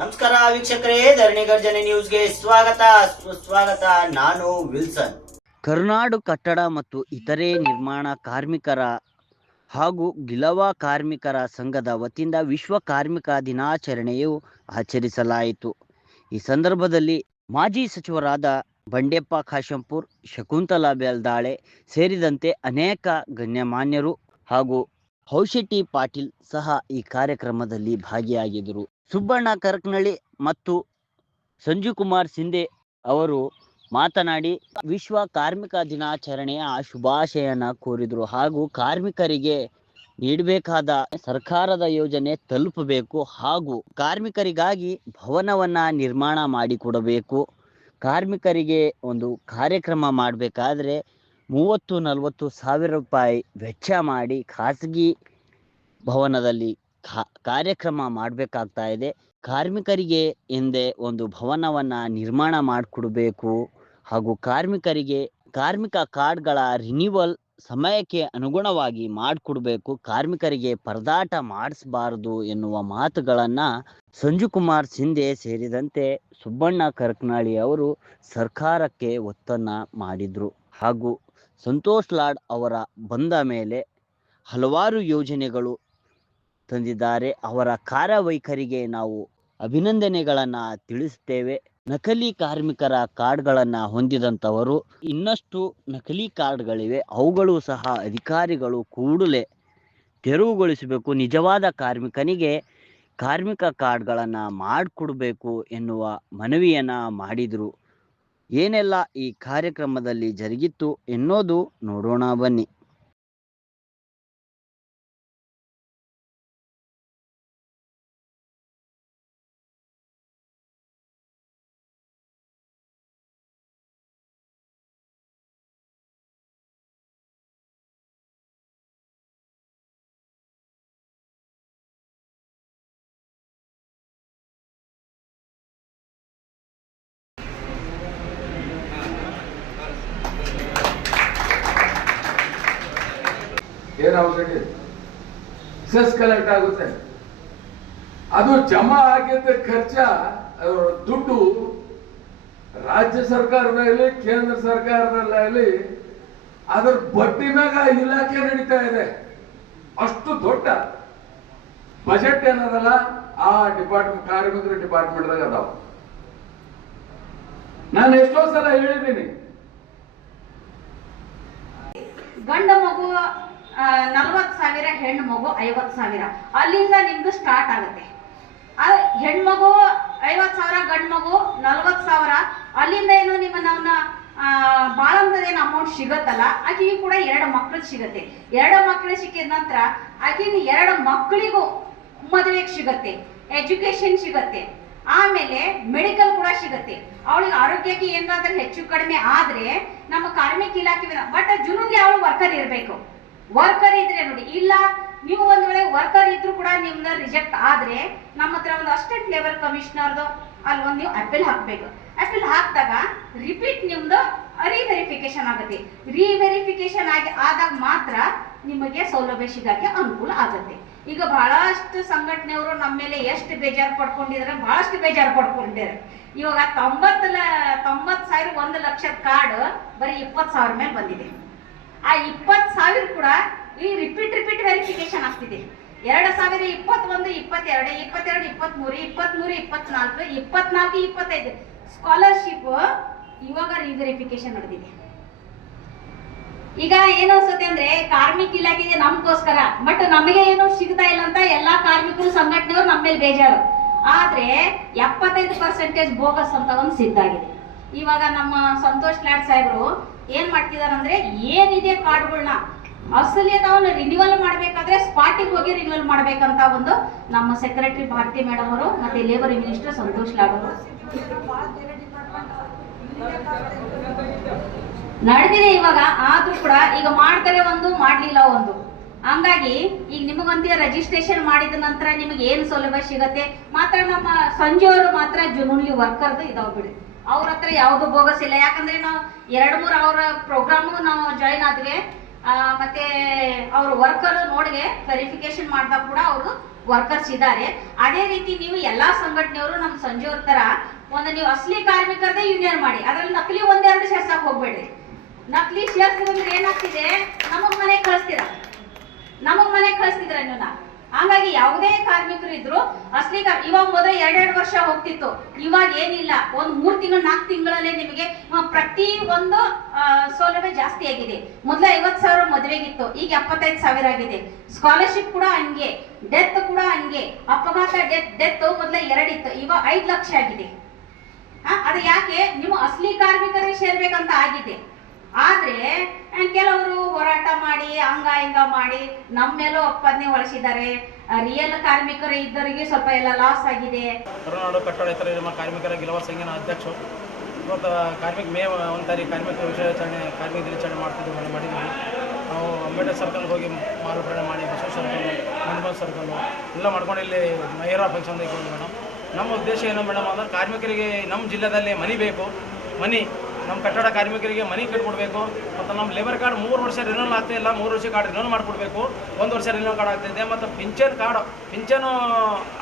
ನಮಸ್ಕಾರ ವೀಕ್ಷಕರೇ, ಧರಣಿ ಗರ್ಜನೆ ನ್ಯೂಸ್ಗೆ ಸ್ವಾಗತ ಸುಸ್ವಾಗತ. ನಾನು ವಿಲ್ಸನ್. ಕರ್ನಾಡು ಕಟ್ಟಡ ಮತ್ತು ಇತರೆ ನಿರ್ಮಾಣ ಕಾರ್ಮಿಕರ ಹಾಗೂ ಗಿಲವ ಕಾರ್ಮಿಕರ ಸಂಘದ ವತಿಯಿಂದ ವಿಶ್ವ ಕಾರ್ಮಿಕ ದಿನಾಚರಣೆಯು ಆಚರಿಸಲಾಯಿತು. ಈ ಸಂದರ್ಭದಲ್ಲಿ ಮಾಜಿ ಸಚಿವರಾದ ಬಂಡೆಪ್ಪ ಕಾಶೆಂಪೂರ್, ಶಕುಂತಲಾ ಬೆಲ್ದಾಳೆ ಸೇರಿದಂತೆ ಅನೇಕ ಗಣ್ಯಮಾನ್ಯರು ಹಾಗೂ ಹೌಶೆಟ್ಟಿ ಪಾಟೀಲ್ ಸಹ ಈ ಕಾರ್ಯಕ್ರಮದಲ್ಲಿ ಭಾಗಿಯಾಗಿದ್ದರು. ಸುಬ್ಬಣ್ಣ ಕರಕನಳ್ಳಿ ಮತ್ತು ಸಂಜೀವ್ ಕುಮಾರ್ ಸಿಂಧೆ ಅವರು ಮಾತನಾಡಿ ವಿಶ್ವ ಕಾರ್ಮಿಕ ದಿನಾಚರಣೆಯ ಶುಭಾಶಯನ ಕೋರಿದರು. ಹಾಗೂ ಕಾರ್ಮಿಕರಿಗೆ ನೀಡಬೇಕಾದ ಸರ್ಕಾರದ ಯೋಜನೆ ತಲುಪಬೇಕು ಹಾಗೂ ಕಾರ್ಮಿಕರಿಗಾಗಿ ಭವನವನ್ನ ನಿರ್ಮಾಣ ಮಾಡಿಕೊಡಬೇಕು. ಕಾರ್ಮಿಕರಿಗೆ ಒಂದು ಕಾರ್ಯಕ್ರಮ ಮಾಡಬೇಕಾದ್ರೆ 30-40 ಸಾವಿರ ರೂಪಾಯಿ ವೆಚ್ಚ ಮಾಡಿ ಖಾಸಗಿ ಭವನದಲ್ಲಿ ಕಾರ್ಯಕ್ರಮ ಮಾಡಬೇಕಾಗ್ತಾ ಇದೆ. ಕಾರ್ಮಿಕರಿಗೆ ಎಂದೇ ಒಂದು ಭವನವನ್ನ ನಿರ್ಮಾಣ ಮಾಡಿಕೊಡಬೇಕು ಹಾಗೂ ಕಾರ್ಮಿಕರಿಗೆ ಕಾರ್ಮಿಕ ಕಾರ್ಡ್ಗಳ ರಿನ್ಯೂವಲ್ ಸಮಯಕ್ಕೆ ಅನುಗುಣವಾಗಿ ಮಾಡಿಕೊಡ್ಬೇಕು. ಕಾರ್ಮಿಕರಿಗೆ ಪರದಾಟ ಮಾಡಿಸಬಾರದು ಎನ್ನುವ ಮಾತುಗಳನ್ನು ಸಂಜೀವ್ ಕುಮಾರ್ ಸಿಂಧೆ ಸೇರಿದಂತೆ ಸುಬ್ಬಣ್ಣ ಕರಕನಳ್ಳಿ ಅವರು ಸರ್ಕಾರಕ್ಕೆ ಒತ್ತನ್ನು ಮಾಡಿದ್ರು. ಹಾಗೂ ಸಂತೋಷ್ ಲಾಡ್ ಅವರ ಬಂದ ಮೇಲೆ ಹಲವಾರು ಯೋಜನೆಗಳು ತಂದಿದ್ದಾರೆ. ಅವರ ಕಾರ್ಯವೈಖರಿಗೆ ನಾವು ಅಭಿನಂದನೆಗಳನ್ನು ತಿಳಿಸುತ್ತೇವೆ. ನಕಲಿ ಕಾರ್ಮಿಕರ ಕಾರ್ಡ್ಗಳನ್ನು ಹೊಂದಿದಂಥವರು ಇನ್ನಷ್ಟು ನಕಲಿ ಕಾರ್ಡ್ಗಳಿವೆ, ಅವುಗಳು ಸಹ ಅಧಿಕಾರಿಗಳು ಕೂಡಲೇ ತೆರವುಗೊಳಿಸಬೇಕು. ನಿಜವಾದ ಕಾರ್ಮಿಕನಿಗೆ ಕಾರ್ಮಿಕ ಕಾರ್ಡ್ಗಳನ್ನು ಮಾಡಿಕೊಡಬೇಕು ಎನ್ನುವ ಮನವಿಯನ್ನು ಮಾಡಿದರು. ಏನೆಲ್ಲ ಈ ಕಾರ್ಯಕ್ರಮದಲ್ಲಿ ಜರುಗಿತ್ತು ಎನ್ನೋದು ನೋಡೋಣ ಬನ್ನಿ. ಏನಾಗುತ್ತೆ, ಸೆಸ್ ಕಲೆಕ್ಟ್ ಆಗುತ್ತೆ, ಅದು ಜಮಾ ಆಗಿದ್ದ ಖರ್ಚ ದುಡ್ಡು ರಾಜ್ಯ ಸರ್ಕಾರದಲ್ಲಿ ಕೇಂದ್ರ ಸರ್ಕಾರದಲ್ಲಿ ಅದರ ಬಡ್ಡಿ ಮ್ಯಾಗ ಇಲಾಖೆ ನಡೀತಾ ಇದೆ. ಅಷ್ಟು ದೊಡ್ಡ ಬಜೆಟ್ ಏನದಲ್ಲ ಆ ಡಿಪಾರ್ಟ್ಮೆಂಟ್ ಕಾರ್ಮಿಕರ ಡಿಪಾರ್ಟ್ಮೆಂಟ್ದಾಗ ಅದಾವ. ನಾನು ಎಷ್ಟೋ ಸಲ ಹೇಳಿದ್ದೀನಿ, ಗಂಡ ಮಗು 40,000, ಹೆಣ್ಣು ಮಗು 50,000, ಅಲ್ಲಿಂದ ನಿಮ್ದು ಸ್ಟಾರ್ಟ್ ಆಗುತ್ತೆ. ಹೆಣ್ಮಗು 50,000, ಗಂಡು ಮಗು 40,000, ಅಲ್ಲಿಂದ ಏನು ನಿಮ್ಮನ್ನ ಬಾಳಂತದೇನು ಅಮೌಂಟ್ ಸಿಗತ್ತಲ್ಲ, ಆಕೆಗೆ ಕೂಡ 2 ಮಕ್ಕಳು ಸಿಗತ್ತೆ. 2 ಮಕ್ಕಳು ಸಿಕ್ಕಿದ ನಂತರ ಆಕೆಗೆ 2 ಮಕ್ಕಳಿಗೂ ಮದುವೆಗೆ ಸಿಗತ್ತೆ, ಎಜುಕೇಶನ್ ಸಿಗತ್ತೆ, ಆಮೇಲೆ ಮೆಡಿಕಲ್ ಕೂಡ ಸಿಗತ್ತೆ. ಅವಳಿಗೆ ಆರೋಗ್ಯಕ್ಕೆ ಏನಾದ್ರೂ ಹೆಚ್ಚು ಕಡಿಮೆ ಆದ್ರೆ ನಮ್ಮ ಕಾರ್ಮಿಕ ಇಲಾಖೆ ಬಟ್ ಜುನುಗೆ ಅವಳು ವರ್ಕರ್ ಇರಬೇಕು. ವರ್ಕರ್ ಇದ್ರೆ ನೋಡಿ, ಇಲ್ಲ ನೀವು ಒಂದ್ ವೇಳೆ ವರ್ಕರ್ ಇದ್ರು ಕೂಡ ನಿಮ್ನ ರಿಜೆಕ್ಟ್ ಆದ್ರೆ ನಮ್ಮ ಹತ್ರ ಒಂದು ಅಸಿಸ್ಟೆಂಟ್ ಲೆವೆಲ್ ಕಮಿಷನರ್ದು ಅಲ್ಲಿ ಒಂದು ನೀವು ಅಪೀಲ್ ಹಾಕ್ಬೇಕು. ಅಪೀಲ್ ಹಾಕಿದಾಗ ರಿಪೀಟ್ ನಿಮ್ದು ರೀವೆರಿಫಿಕೇಶನ್ ಆಗುತ್ತೆ. ರೀವೆರಿಫಿಕೇಶನ್ ಆದಾಗ ಮಾತ್ರ ನಿಮಗೆ ಸೌಲಭ್ಯ ಸಿಗಕ್ಕೆ ಅನುಕೂಲ ಆಗುತ್ತೆ. ಈಗ ಬಹಳಷ್ಟು ಸಂಘಟನೆಯವರು ನಮ್ಮ ಮೇಲೆ ಎಷ್ಟು ಬೇಜಾರು ಪಡ್ಕೊಂಡಿದ್ದಾರೆ, ಬಹಳಷ್ಟು ಬೇಜಾರು ಪಡ್ಕೊಂಡಿದ್ದಾರೆ. ಇವಾಗ 90,000 1 ಲಕ್ಷದ ಕಾರ್ಡ್ ಬರೀ 20,000 ಮೇಲೆ ಬಂದಿದೆ. ಆ 20,000 ಕೂಡ ಈ ರಿಪೀಟ್ ವೆರಿಫಿಕೇಶನ್ ಆಗ್ತಿದೆ. 2021, 22, 23, 24, 25 ಸ್ಕಾಲರ್ಶಿಪ್ ಇವಾಗ ರಿವೆರಿಫಿಕೇಶನ್ ನಡೆದಿದೆ. ಈಗ ಏನು ಅನ್ಸುತ್ತೆ ಅಂದ್ರೆ ಕಾರ್ಮಿಕ ಇಲಾಖೆಗೆ ನಮ್ಗೋಸ್ಕರ, ಬಟ್ ನಮಗೆ ಏನು ಸಿಗ್ತಾ ಇಲ್ಲ ಅಂತ ಎಲ್ಲಾ ಕಾರ್ಮಿಕರು ಸಂಘಟನೆಯವರು ನಮ್ಮ ಮೇಲೆ ಬೇಜಾರು. ಆದ್ರೆ 75% ಬೋಗಸ್ ಅಂತ ಒಂದು ಸಿದ್ಧಾಗಿದೆ. ಇವಾಗ ನಮ್ಮ ಸಂತೋಷ್ ಲಾಡ್ ಸಾಹೇಬ್ರು ಏನ್ ಮಾಡ್ತಿದಾರೆ ಅಂದ್ರೆ, ಏನಿದೆ ಕಾರ್ಡ್ಗಳನ್ನ ಅಸಲಿಯತವನ್ನ ರಿನ್ಯೂವಲ್ ಮಾಡ್ಬೇಕಾದ್ರೆ ಸ್ಪಾಟಿಗೆ ಹೋಗಿ ರಿನ್ಯೂವಲ್ ಮಾಡ್ಬೇಕಂತ ಒಂದು ನಮ್ಮ ಸೆಕ್ರೆಟರಿ ಭಾರತಿ ಮೇಡಮ್ ಅವರು ಮತ್ತೆ ಲೇಬರ್ ಮಿನಿಸ್ಟರ್ ಸಂತೋಷ್ ಲಾಡ್ ಅವರು ನಡೆದಿದೆ. ಇವಾಗ ಆದ್ರೂ ಕೂಡ ಈಗ ಮಾಡ್ತಾರೆ ಒಂದು, ಮಾಡ್ಲಿಲ್ಲ ಒಂದು. ಹಂಗಾಗಿ ಈಗ ನಿಮಗಂತ ರಿಜಿಸ್ಟ್ರೇಷನ್ ಮಾಡಿದ ನಂತರ ನಿಮಗೆ ಏನು ಸೌಲಭ್ಯ ಸಿಗತ್ತೆ ಮಾತ್ರ ನಮ್ಮ ಸಂಜೆ ಅವರು ಮಾತ್ರ ಜುನುನ್ಲಿ ವರ್ಕರ್ದು ಇದಾವ್ ಬಿಡಿ. ಅವ್ರ ಹತ್ರ ಯಾವ್ದು ಬೋಗಸ್ ಇಲ್ಲ. ಯಾಕಂದ್ರೆ ನಾವು 2-3 ಅವರ ಪ್ರೋಗ್ರಾಮು ನಾವು ಜಾಯಿನ್ ಆದ್ವಿ. ಮತ್ತೆ ಅವ್ರ ವರ್ಕರ್ ನೋಡಿಗೆ ವೆರಿಫಿಕೇಶನ್ ಮಾಡಿದಾಗ ಕೂಡ ಅವರು ವರ್ಕರ್ಸ್ ಇದ್ದಾರೆ. ಅದೇ ರೀತಿ ನೀವು ಎಲ್ಲಾ ಸಂಘಟನೆಯವರು ನಮ್ಮ ಸಂಜೆಯವ್ರ ತರ ಒಂದು ನೀವು ಅಸಲಿ ಕಾರ್ಮಿಕರದೇ ಯೂನಿಯನ್ ಮಾಡಿ, ಅದ್ರಲ್ಲಿ ನಕಲಿ ಒಂದೆರಡು ಸೇರ್ಸಕ್ ಹೋಗ್ಬೇಡ್ರಿ. ನಕಲಿ ಸೇರ್ಸಿದ್ರೆ ಏನಾಗ್ತಿದೆ, ನಮಗ್ ಮನೆಗೆ ಕಳಿಸ್ತಿದ್ರ ನೀವು. ಹಾಗಾಗಿ ಯಾವುದೇ ಕಾರ್ಮಿಕರು ಇದ್ರು ಅಸಲಿ ಇವಾಗ ಮೊದಲು 2 ವರ್ಷ ಹೋಗ್ತಿತ್ತು, ಇವಾಗ ಏನಿಲ್ಲ, ಒಂದು 3 ತಿಂಗಳು 4 ತಿಂಗಳಲ್ಲೇ ನಿಮಗೆ ಪ್ರತಿ ಒಂದು ಸೌಲಭ್ಯ ಜಾಸ್ತಿ ಆಗಿದೆ. ಮೊದಲು 50,000 ಮದುವೆಗಿತ್ತು, ಈಗ 75,000 ಆಗಿದೆ. ಸ್ಕಾಲರ್ಶಿಪ್ ಕೂಡ ಹಂಗೆ, ಡೆತ್ ಕೂಡ ಹಂಗೆ. ಅಪಘಾತ ಡೆತ್ ಮೊದಲ 2 ಇತ್ತು, ಇವಾಗ 5 ಲಕ್ಷ ಆಗಿದೆ. ಅದು ಯಾಕೆ, ನೀವು ಅಸಲಿ ಕರ್ಮಿಕರಿಗೆ ಸೇರ್ಬೇಕಂತ ಆಗಿದೆ. ಆದ್ರೆ ಕೆಲವರು ಹೋರಾಟ ಮಾಡಿ ಹಂಗ ಹಿಂಗ ಮಾಡಿ ನಮ್ಮ ಮೇಲೂ ಒಪ್ಪಂದನೆ ಹೊಳಿಸಿದ್ದಾರೆ. ರಿಯಲ್ ಕಾರ್ಮಿಕರು ಇದ್ದವರಿಗೆ ಸ್ವಲ್ಪ ಎಲ್ಲ ಲಾಸ್ ಆಗಿದೆ. ಕರುನಾಡು ಕಟ್ಟಡ ಇತರ ನಮ್ಮ ಕಾರ್ಮಿಕರ ಗಿಲವಾ ಸಂಘದ ಅಧ್ಯಕ್ಷರು. ಇವತ್ತು ಕಾರ್ಮಿಕ ಮೇ 1 ತಾರೀಕು ಕಾರ್ಮಿಕ ವಿಷಯಾಚರಣೆ, ಕಾರ್ಮಿಕ ದಿನಾಚರಣೆ ಮಾಡಿದ್ವಿ. ನಾವು ಅಂಬೇಡ್ಕರ್ ಸರ್ಕಲ್ಗೆ ಹೋಗಿ ಮಾರುಕಟ್ಟೆ ಮಾಡಿ, ಬಸವ ಸರ್ಕಲ್, ಮಣಿಪಾಲ್ ಸರ್ಕಲ್ಲು ಎಲ್ಲ ಮಾಡ್ಕೊಂಡು ಇಲ್ಲಿ ಮಹಿಳಾ ಫಂಕ್ಷನ್ ಇಟ್ಕೊಂಡು ಮೇಡಮ್. ನಮ್ಮ ಉದ್ದೇಶ ಏನು ಮೇಡಮ್ ಅಂದ್ರೆ, ಕಾರ್ಮಿಕರಿಗೆ ನಮ್ಮ ಜಿಲ್ಲೆಯಲ್ಲಿ ಮನೆ ಬೇಕು, ನಮ್ಮ ಕಟ್ಟಡ ಕಾರ್ಮಿಕರಿಗೆ ಮನೆ ಕಟ್ಕೊಡ್ಬೇಕು. ಮತ್ತು ನಮ್ಮ ಲೇಬರ್ ಕಾರ್ಡ್ 3 ವರ್ಷ ರಿನ್ಯೂವಲ್ ಆಗ್ತಾ ಇಲ್ಲ, 3 ವರ್ಷ ಕಾರ್ಡ್ ರಿನ್ಯೂವಲ್ ಮಾಡಿಕೊಡ್ಬೇಕು. 1 ವರ್ಷ ರಿನ್ಯೂವಲ್ ಕಾರ್ಡ್ ಆಗ್ತಾಯಿದೆ. ಮತ್ತು ಪಿಂಚನು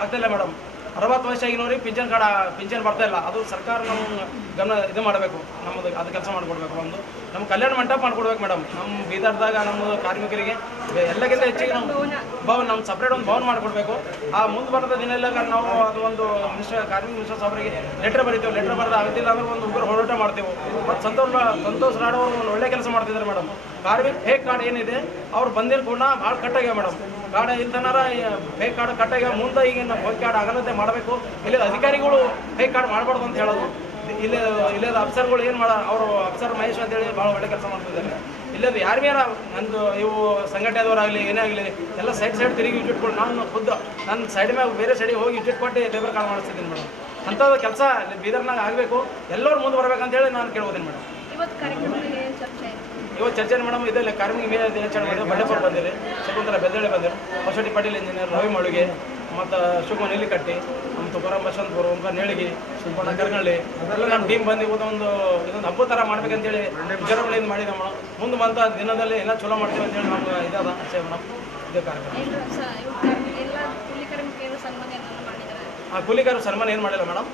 ಆಗ್ತಾಯಿಲ್ಲ ಮೇಡಮ್. 60 ವರ್ಷ ಆಗಿನವ್ರಿಗೆ ಪಿಂಚನ್ ಬರ್ತಾ ಇಲ್ಲ. ಅದು ಸರ್ಕಾರ ನಮ್ಮ ಗಮನ ಇದು ಮಾಡಬೇಕು, ನಮ್ಮದು ಅದು ಕೆಲಸ ಮಾಡಿಕೊಡ್ಬೇಕು. ಒಂದು ನಮ್ಮ ಕಲ್ಯಾಣ ಮಂಟಪ ಮಾಡಿಕೊಡ್ಬೇಕು ಮೇಡಮ್. ನಮ್ಮ ಬೀದರ್ದಾಗ ನಮ್ಮ ಕಾರ್ಮಿಕರಿಗೆ ಎಲ್ಲಕ್ಕಿಂತ ಹೆಚ್ಚಿಗೆ ನಮ್ಮ ಸಪ್ರೇಟ್ ಒಂದು ಭವನ ಮಾಡಿಕೊಡ್ಬೇಕು. ಆ ಮುಂದೆ ಬರೋದ ದಿನದಾಗ ನಾವು ಅದು ಒಂದು ಕಾರ್ಮಿಕ ಮಿನಿಸ್ಟರ್ ಸಾಹೇಬರಿಗೆ ಲೆಟರ್ ಬರೀತೇವೆ. ಲೆಟರ್ ಬರೋದು ಆಗುತ್ತಿಲ್ಲ ಅಂದ್ರೆ ಒಂದು ಉಗ್ರ ಹೋರಾಟ ಮಾಡ್ತೇವೆ. ಮತ್ತು ಸಂತೋಷ್ ರಾಡ್ ಅವರು ಒಂದು ಒಳ್ಳೆ ಕೆಲಸ ಮಾಡ್ತಿದ್ದಾರೆ ಮೇಡಮ್. ಫೇಕ್ ಕಾರ್ಡ್ ಏನಿದೆ ಅವ್ರು ಬಂದಿರೋ ಕೂಡ ಭಾಳ ಕಟ್ಟಾಗ್ಯಾವ ಮೇಡಮ್. ಕಾರ್ಡ್ ಇಲ್ತನಾರ ಫೇಕ್ ಕಾರ್ಡ್ ಕಟ್ಟಾಗ್ಯಾವ. ಮುಂದೆ ಈಗಿನ ಫೇಕ್ ಕಾರ್ಡ್ ಆಗಲಂತೆ ಮಾಡಬೇಕು. ಇಲ್ಲಿ ಅಧಿಕಾರಿಗಳು ಫೇಕ್ ಕಾರ್ಡ್ ಮಾಡಬಾರ್ದು ಅಂತ ಹೇಳೋದು. ಇಲ್ಲದ ಅಫ್ಸರ್ಗಳು ಏನು ಅವರು ಅಫ್ಸರ್ ಮಹೇಶ್ ಅಂತೇಳಿ ಭಾಳ ಒಳ್ಳೆ ಕೆಲಸ ಮಾಡ್ತಿದ್ದಾರೆ. ಇಲ್ಲದು ಯಾರು ನಂದು ಇವು ಸಂಘಟನೆದವರಾಗಲಿ ಏನೇ ಆಗಲಿ ಎಲ್ಲ ಸೈಡ್ ತಿರುಗಿ ಇಟ್ಟಿಟ್ಕೊಂಡು ನಾನು ಖುದ್ದು ನನ್ನ ಸೈಡ್ ಮ್ಯಾಗ ಬೇರೆ ಸೈಡಿಗೆ ಹೋಗಿ ಇಟ್ಟಿಟ್ಕೊಟ್ಟು ಲೇಬರ್ ಕಾರ್ಡ್ ಮಾಡಿಸ್ತಿದ್ದೀನಿ ಮೇಡಮ್. ಅಂಥದ್ದು ಕೆಲಸ ಬೀದರ್ನಾಗ ಆಗಬೇಕು, ಎಲ್ಲರೂ ಮುಂದೆ ಬರ್ಬೇಕಂತೇಳಿ ನಾನು ಕೇಳ್ಬೋದೇನು ಮೇಡಮ್. ಇವತ್ತು ಚರ್ಚೆ ಮೇಡಮ್ ಇದೆಲ್ಲ ಕಾರ್ಮಿಕ ಮೇ ದಿನಾಚರಣೆ ಮಾಡಿದ್ರು. ಬಂಡೆಪುರ ಬಂದಿರಿ, ಶಕುಂತಲಾ ಬೆದ್ದಳ್ಳಿ ಬಂದಿರು, ಹೊಸಟಿ ಪಾಟೀಲ್ ಇಂಜಿನಿಯರ್, ರವಿ ಮಳುಗೆ, ಮತ್ತು ಶಿವಕುಮಾರ್ ನೆಲ್ಲಿಕಟ್ಟಿ, ನಮ್ಮ ತುಕಾರಾಮ್ ಬಸವಂತಪುರ, ಓಂಕಾರ ನೇಳಿಗೆ, ಸುಬ್ಬಣ್ಣ ಕರ್ಗಳ್ಳಿ, ಅದೆಲ್ಲ ನಮ್ಮ ಟೀಮ್ ಬಂದು ಇದೊಂದು ಹಬ್ಬ ಥರ ಮಾಡ್ಬೇಕಂತೇಳಿ ವಿಜೃಂಭಣೆಯಿಂದ ಮಾಡಿದ ಮೇಡಮ್. ಮುಂದೆ ಬಂದ ದಿನದಲ್ಲಿ ಎಲ್ಲ ಚಲೋ ಮಾಡ್ತೀವಿ ಅಂತೇಳಿ ನಮ್ಗೆ ಇದಾದ ಆಸೆ ಮೇಡಮ್. ಇದೇ ಕಾರ್ಯಕ್ರಮ. ಕೂಲಿಕಾರರು ಸನ್ಮಾನ ಏನು ಮಾಡಿಲ್ಲ ಮೇಡಮ್.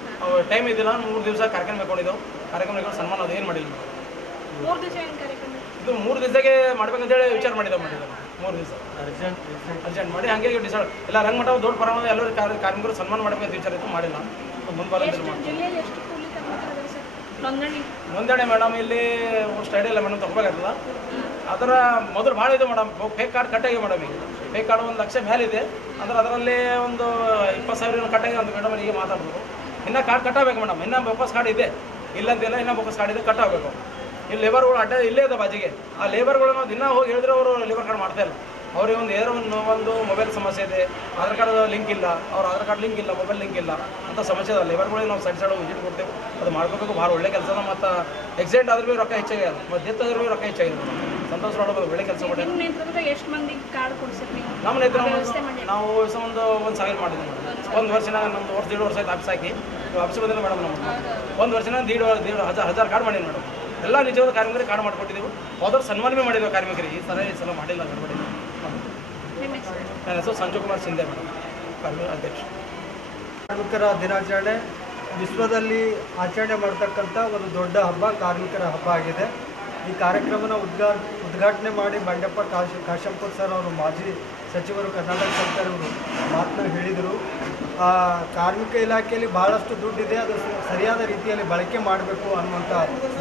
ಟೈಮ್ ಇದ್ದಿಲ್ಲ, 3 ದಿವಸ ಕಾರ್ಯಕ್ರಮ ಹಾಕೊಂಡಿದ್ದೆವು. ಕಾರ್ಯಕ್ರಮ ಸನ್ಮಾನ ಅದು ಏನು ಮಾಡಿಲ್ಲ. 3 ದಿವಸ ಏನು ಕಾರ್ಯಕ್ರಮ? ಇದು 3 ದಿವಸಕ್ಕೆ ಮಾಡ್ಬೇಕಂತೇಳಿ ವಿಚಾರ ಮಾಡಿದ್ದೇವೆ 3 ದಿವಸ ಅರ್ಜೆಂಟ್ ಮಾಡಿ ಹಂಗೆ ಡಿಸೈಡ್ ಎಲ್ಲ ರಂಗಮಠ ದೊಡ್ಡ ಪರಮಾನ ಎಲ್ಲರೂ ಕಾರ್ಮಿಕರು ಸನ್ಮಾನ ಮಾಡಬೇಕಂತ ವಿಚಾರ ಇತ್ತು, ಮಾಡಿಲ್ಲ. ಜಿಲ್ಲೆಯಲ್ಲಿ ಎಷ್ಟು ಕೂಲಿ ಕಾರ್ಮಿಕರು ಸರ್? ನೋಂದಣಿ ಮೇಡಮ್ ಇಲ್ಲಿ ಸ್ಟಡಿ ಇಲ್ಲ ಮೇಡಮ್, ತಗೋಬೇಕಾಗ್ತದ. ಅದರ ಮೊದಲು ಭಾಳ ಇದೆ ಮೇಡಮ್. ಫೇಕ್ ಕಾರ್ಡ್ ಕಟ್ಟಾಗಿ ಮೇಡಮ್. ಈಗ ಫೇಕ್ ಕಾರ್ಡ್ 1 ಲಕ್ಷ ಮೇಲೆ ಇದೆ. ಅಂದ್ರೆ ಅದರಲ್ಲಿ ಒಂದು 20,000 ಕಟ್ಟಾಗಿ ಅಂತ ಮೇಡಮ್ ಈಗ ಮಾತಾಡಿದ್ರು. ಇನ್ನೂ ಕಾರ್ಡ್ ಕಟ್ಟಾಗಬೇಕು ಮೇಡಮ್. ಇನ್ನೂ ಬೋಕಸ್ ಕಾರ್ಡ್ ಇದೆ, ಇಲ್ಲಂತಿಲ್ಲ, ಇನ್ನೂ ಬೋಕಸ್ ಕಾರ್ಡ್ ಇದೆ, ಕಟ್ಟಾಗಬೇಕು. ಇಲ್ಲಿ ಲೇಬರ್ಗಳು ಅಡ್ಡ ಇಲ್ಲೇ ಇದೆ ಬಾಜಿಗೆ. ಆ ಲೇಬರ್ಗಳು ನಾವು ದಿನ ಹೋಗಿ ಹೇಳಿದ್ರೆ ಅವರು ಲೇಬರ್ ಕಾರ್ಡ್ ಮಾಡ್ತಾ ಇಲ್ಲ. ಅವ್ರಿಗೆ ಒಂದು ಮೊಬೈಲ್ ಸಮಸ್ಯೆ ಇದೆ, ಆಧಾರ್ ಕಾರ್ಡ್ ಲಿಂಕ್ ಇಲ್ಲ, ಅವ್ರ ಆಧಾರ್ ಕಾರ್ಡ್ ಲಿಂಕ್ ಇಲ್ಲ, ಮೊಬೈಲ್ ಲಿಂಕ್ ಇಲ್ಲ ಅಂತ ಸಮಸ್ಯೆ ಇದೆ. ಲೇಬರ್ಗಳಿಗೆ ನಾವು ಸೈಡ್ ವಿಸಿಟ್ ಕೊಡ್ತೇವೆ. ಅದು ಮಾಡ್ಕೋಬೇಕು, ಭಾಳ ಒಳ್ಳೆ ಕೆಲಸ. ಮತ್ತು ಆಕ್ಸಿಡೆಂಟ್ ಆದ್ರೂ ಭೀ ರೊಕ್ಕ ಹೆಚ್ಚಾಗಿದೆ, ಮತ್ತು ಡೆತ್ ಆದ್ರೂ ಭೀ ರೊಕ್ಕ ಹೆಚ್ಚಾಗಿದೆ. ಸಂತೋಷ್ ರಾಡ್ ಒಳ್ಳೆ ಕೆಲಸ ಮಾಡಿ. ಎಷ್ಟು ಮಂದಿ ಕಾರ್ಡ್ ಕೊಡ್ಸಿರಿ? ನಮ್ಮ ನೇತೃತ್ವ ನಾವು ಒಂದು 1,000 ಮಾಡಿದ್ವಿ ಮೇಡಮ್. 1 ವರ್ಷ ನಮ್ಮದು 1.5 ವರ್ಷ ಆಯ್ತು ಆಫೀಸ್ ಹಾಕಿ. ಆಫೀಸ್ ಬಂದಿಲ್ಲ ಮೇಡಮ್. ನಮ್ಮದು 1 ವರ್ಷ 1,500 ಕಾರ್ಡ್ ಮಾಡೀನಿ ಮೇಡಮ್. ಎಲ್ಲ ನಿಜವಾದ ಕಾರ್ಮಿಕರಿಗೆ ಕಾರ್ಡ್ ಮಾಡ್ಕೊಟ್ಟಿದ್ದೆವು. ಹೋದ್ರೆ ಸನ್ಮಾನ ಮಾಡಿದ್ದೇವೆ ಕಾರ್ಮಿಕರಿಗೆ. ಈ ಸಲ ಮಾಡಿಲ್ಲ ಗಡ್ಬಡಿ. ನನ್ನ ಹೆಸರು ಸಂಜೀವ್ ಕುಮಾರ್ ಸಿಂಧೆ ಮೇಡಮ್, ಕಾರ್ಮಿಕ ಅಧ್ಯಕ್ಷ. ಕಾರ್ಮಿಕರ ದಿನಾಚರಣೆ ವಿಶ್ವದಲ್ಲಿ ಆಚರಣೆ ಮಾಡ್ತಕ್ಕಂಥ ಒಂದು ದೊಡ್ಡ ಹಬ್ಬ, ಕಾರ್ಮಿಕರ ಹಬ್ಬ ಆಗಿದೆ. ಈ ಕಾರ್ಯಕ್ರಮನ ಉದ್ಘಾಟನೆ ಮಾಡಿ ಬಂಡೆಪ್ಪ ಕಾಶಂಪುರ್ ಸರ್ ಅವರು, ಮಾಜಿ ಸಚಿವರು, ಕರ್ನಾಟಕ ಸರ್ಕಾರವರು ಮಾತನ್ನ ಹೇಳಿದರು. ಕಾರ್ಮಿಕ ಇಲಾಖೆಯಲ್ಲಿ ಭಾಳಷ್ಟು ದುಡ್ಡಿದೆ, ಅದು ಸರಿಯಾದ ರೀತಿಯಲ್ಲಿ ಬಳಕೆ ಮಾಡಬೇಕು ಅನ್ನುವಂಥ,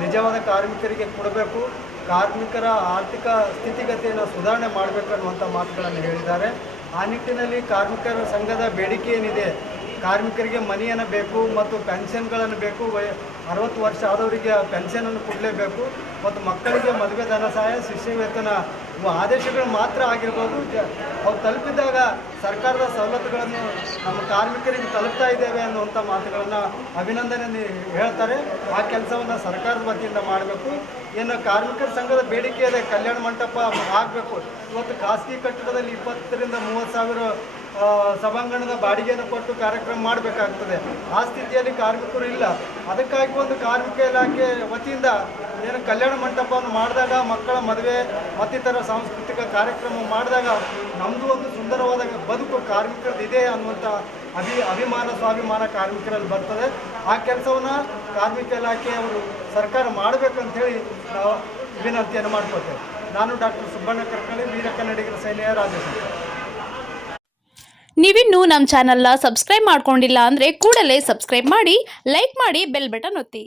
ನಿಜವಾದ ಕಾರ್ಮಿಕರಿಗೆ ಕೊಡಬೇಕು, ಕಾರ್ಮಿಕರ ಆರ್ಥಿಕ ಸ್ಥಿತಿಗತಿಯನ್ನು ಸುಧಾರಣೆ ಮಾಡಬೇಕು ಅನ್ನುವಂಥ ಮಾತುಗಳನ್ನು ಹೇಳಿದ್ದಾರೆ. ಆ ನಿಟ್ಟಿನಲ್ಲಿ ಕಾರ್ಮಿಕರ ಸಂಘದ ಬೇಡಿಕೆ ಏನಿದೆ, ಕಾರ್ಮಿಕರಿಗೆ ಮನೆಯನ್ನು ಬೇಕು ಮತ್ತು ಪೆನ್ಷನ್ಗಳನ್ನು ಬೇಕು. 60 ವರ್ಷ ಆದವರಿಗೆ ಪೆನ್ಷನನ್ನು ಕೊಡಲೇಬೇಕು. ಮತ್ತು ಮಕ್ಕಳಿಗೆ ಮದುವೆ ಧನ ಸಹಾಯ, ಶಿಷ್ಯ ವೇತನ ಇವು ಆದೇಶಗಳು ಮಾತ್ರ ಆಗಿರ್ಬೋದು. ಅವು ತಲುಪಿದಾಗ ಸರ್ಕಾರದ ಸವಲತ್ತುಗಳನ್ನು ನಮ್ಮ ಕಾರ್ಮಿಕರಿಗೆ ತಲುಪ್ತಾ ಇದ್ದೇವೆ ಅನ್ನುವಂಥ ಮಾತುಗಳನ್ನು ಅಭಿನಂದನೆ ಹೇಳ್ತಾರೆ. ಆ ಕೆಲಸವನ್ನು ಸರ್ಕಾರದ ವತಿಯಿಂದ ಮಾಡಬೇಕು. ಏನು ಕಾರ್ಮಿಕರ ಸಂಘದ ಬೇಡಿಕೆ ಇದೆ, ಕಲ್ಯಾಣ ಮಂಟಪ ಆಗಬೇಕು. ಇವತ್ತು ಖಾಸಗಿ ಕಟ್ಟಡದಲ್ಲಿ 20,000 ರಿಂದ 30,000 ಸಭಾಂಗಣದ ಬಾಡಿಗೆಯನ್ನು ಕೊಟ್ಟು ಕಾರ್ಯಕ್ರಮ ಮಾಡಬೇಕಾಗ್ತದೆ. ಆ ಸ್ಥಿತಿಯಲ್ಲಿ ಕಾರ್ಮಿಕರು ಇಲ್ಲ. ಅದಕ್ಕಾಗಿ ಒಂದು ಕಾರ್ಮಿಕ ಇಲಾಖೆ ವತಿಯಿಂದ ಏನು ಕಲ್ಯಾಣ ಮಂಟಪವನ್ನು ಮಾಡಿದಾಗ, ಮಕ್ಕಳ ಮದುವೆ ಮತ್ತಿತರ ಸಾಂಸ್ಕೃತಿಕ ಕಾರ್ಯಕ್ರಮ ಮಾಡಿದಾಗ ನಮ್ಮದು ಒಂದು ಸುಂದರವಾದ ಬದುಕು ಕಾರ್ಮಿಕರದಿದೆ ಅನ್ನುವಂಥ ಅಭಿಮಾನ ಸ್ವಾಭಿಮಾನ ಕಾರ್ಮಿಕರಲ್ಲಿ ಬರ್ತದೆ. ಆ ಕೆಲಸವನ್ನು ಕಾರ್ಮಿಕ ಇಲಾಖೆಯವರು ಸರ್ಕಾರ ಮಾಡಬೇಕಂತೇಳಿ ನಾವು ವಿನಂತಿಯನ್ನು ಮಾಡ್ಕೊಳ್ತೇವೆ. ನಾನು ಡಾಕ್ಟರ್ ಸುಬ್ಬಣ್ಣ ಕರ್ಕಳಿ, ವೀರ ಕನ್ನಡಿಗರ ಸೇನೆಯ ರಾಜ್ಯ. ನೀವಿನ್ನೂ ನಮ್ಮ ಚಾನಲ್ನ ಸಬ್ಸ್ಕ್ರೈಬ್ ಮಾಡ್ಕೊಂಡಿಲ್ಲ ಅಂದರೆ ಕೂಡಲೇ ಸಬ್ಸ್ಕ್ರೈಬ್ ಮಾಡಿ, ಲೈಕ್ ಮಾಡಿ, ಬೆಲ್ ಬಟನ್ ಒತ್ತಿ.